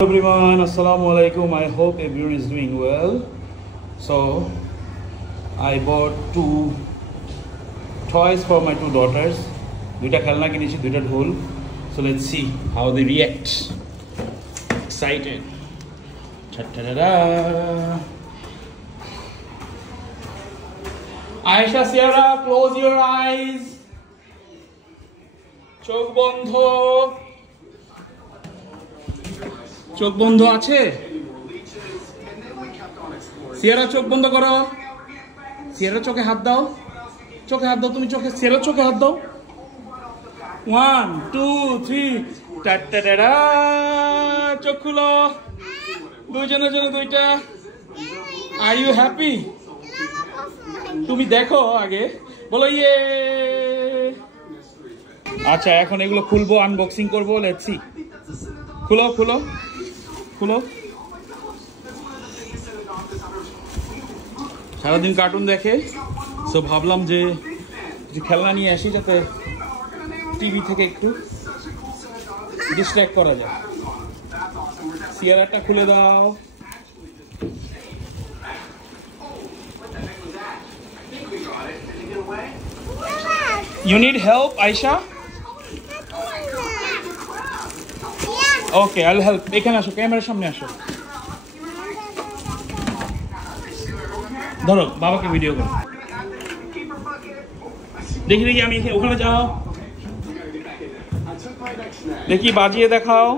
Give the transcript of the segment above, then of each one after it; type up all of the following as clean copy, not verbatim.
Everyone, assalamu alaikum. I hope everyone is doing well. So I bought two toys for my two daughters. Duita khelna kinechi, duita dhol. So let's see how they react. Excited. Ta-da-da-da. Aisha, Sierra, close your eyes. Chok bondho. চোখ বন্ধ আছে Sierra চোখ বন্ধ করো Sierra চোখে হাত দাও তুমি চোখে সিয়েরা চোখে হাত দাও 1 2 3 টাটাডা চোখ খুলো দুইজনের জন্য দুইটা আর ইউ হ্যাপি তুমি দেখো আগে বলো ইয়ে আচ্ছা এখন এগুলো খুলবো আনবক্সিং করব লেটস সি খুলো সারাদিন কার্টুন দেখে সো ভাবলাম যে খেলনা নিয়ে আসি যাতে টিভি থেকে একটু ডিস্ট্র্যাক্ট করা যায় সিয়ারাটা খুলে দাও You need help, Aisha? Okay, I'll help. এখানে আসো ক্যামেরার সামনে আসো ধরো বাবাকে ভিডিও করো দেখি আমি ওখানে যাও দেখি বাজিয়ে দেখাও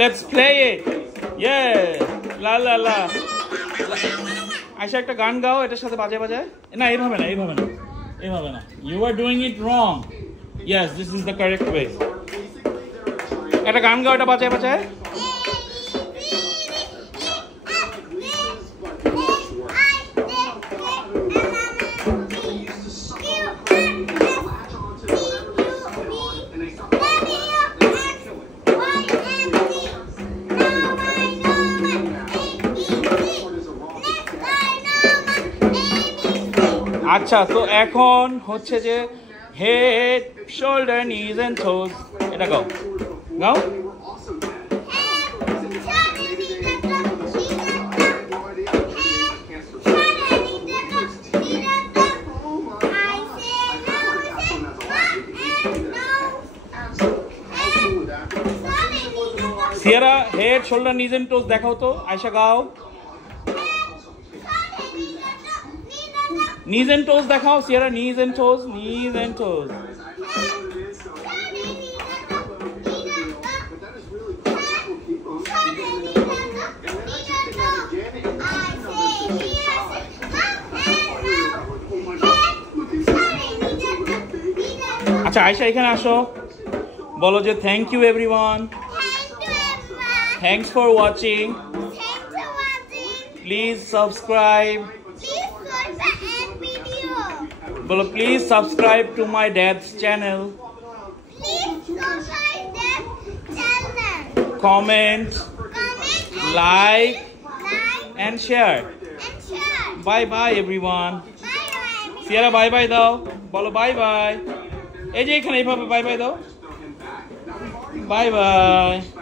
Let's play it. Yeah. La la la. Ayesha একটা গান গাও এটার সাথে বাজায় না এইভাবে না You are doing it wrong. Yes, this is the correct way. একটা গান গাও এটা বাজায় আচ্ছা তো এখন হচ্ছে যে head, shoulder, knees and toes এটা গাও Sierra, head, shoulder, knees and toes দেখাও তো আয়শা গাও Knees and toes দেখাও Sierra, knees and toes আচ্ছা আয়শা এখানে আসো বলো যে thank you everyone Thanks for watching. Please subscribe. Bolo, please subscribe to my dad's channel. Comment, like, and share. Bye bye everyone. Sierra bye bye dao. Bolo bye bye. Ei je ekhane eiভাবে bye bye dao. Bye bye.